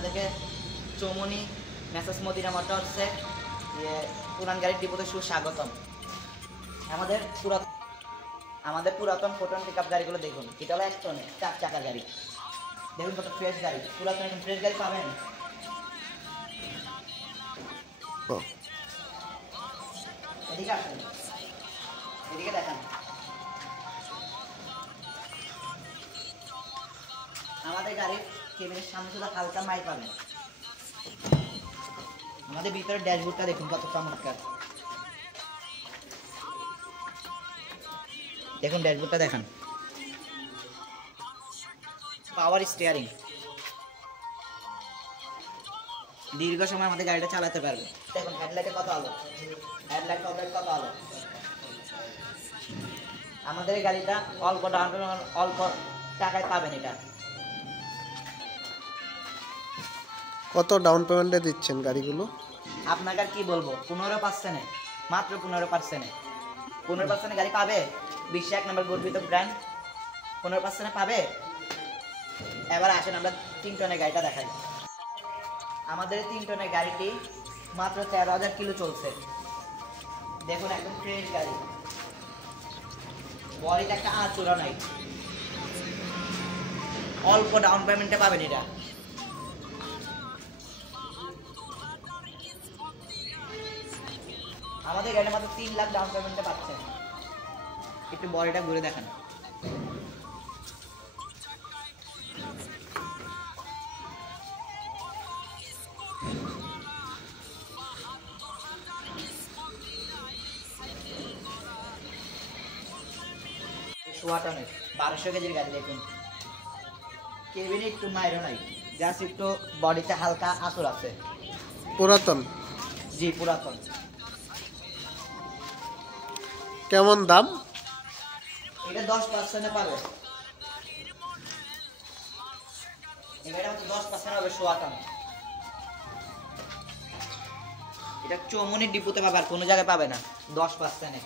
আপনাদেরকে চৌমনি মেসাজ মদিনা মোটরসে পুরান গাড়ির ডিপোতে সুস্বাগতম। আমাদের পুরাতন ফোটন পিকআপ গাড়িগুলো দেখুন, এটা হলো 1 টনের 4 চাকার গাড়ি। দেখুন কত ফ্রেশ গাড়ি, পুরাতন একদম ফ্রেশ গাড়ি পাবেন। এদিকে আসেন, এদিকে দেখান। আমাদের গাড়ির কেবিনের সামনে শুধু হালকা মাই পাবেন। আমাদের ভিতরে ড্যাশবোর্ডটা দেখুন কত চমৎকার। দেখুন ড্যাশবোর্ডটা দেখান, পাওয়ার স্টিয়ারিং, দীর্ঘ সময় আমাদের গাড়িটা চালাতে পারবে। দেখুন হেডলাইটে কত আলো, হেডলাইট কত আলো। আমাদের এই গাড়িটা অল্প অল্প টাকায় পাবেন। এটা কত ডাউন পেমেন্টে দিচ্ছেন গাড়িগুলো? আপনাকে আর কি বলবো, 15%, মাত্র 15%। 15% গাড়ি পাবে। বিশ্বে 1 নম্বর গর্বিত ব্র্যান্ড 15% পাবে। এবার আসেন আমরা 3 টনের গাড়িটা দেখাই। আমাদের 3 টনের গাড়িটি মাত্র 13,000 কিলো চলছে। দেখুন একদম ফ্রেশ গাড়ি, বডিতে একটা আঁচড়া নাই, অল্প ডাউন পেমেন্টে পাবেন এটা। আমাদের গাড়িটা মাত্র 3 লাখ ডাউন পেমেন্টে পাচ্ছেন। একটু বডিটা ঘুরে দেখান। সোয়াটনের 1200 কেজির গাড়ি দেখুন, কেবিনে একটু মাইরও নাই, জাস্ট একটু বডিতে হালকা আঁচড় আছে। পুরাতন? জি পুরাতন। কেমন দাম? এটা 10% পাবে। এটা 10% হবে সোয়াটন। এটা চৌমনির ডিপোতে পাবে, আর কোনো জায়গায় পাবে না। 10%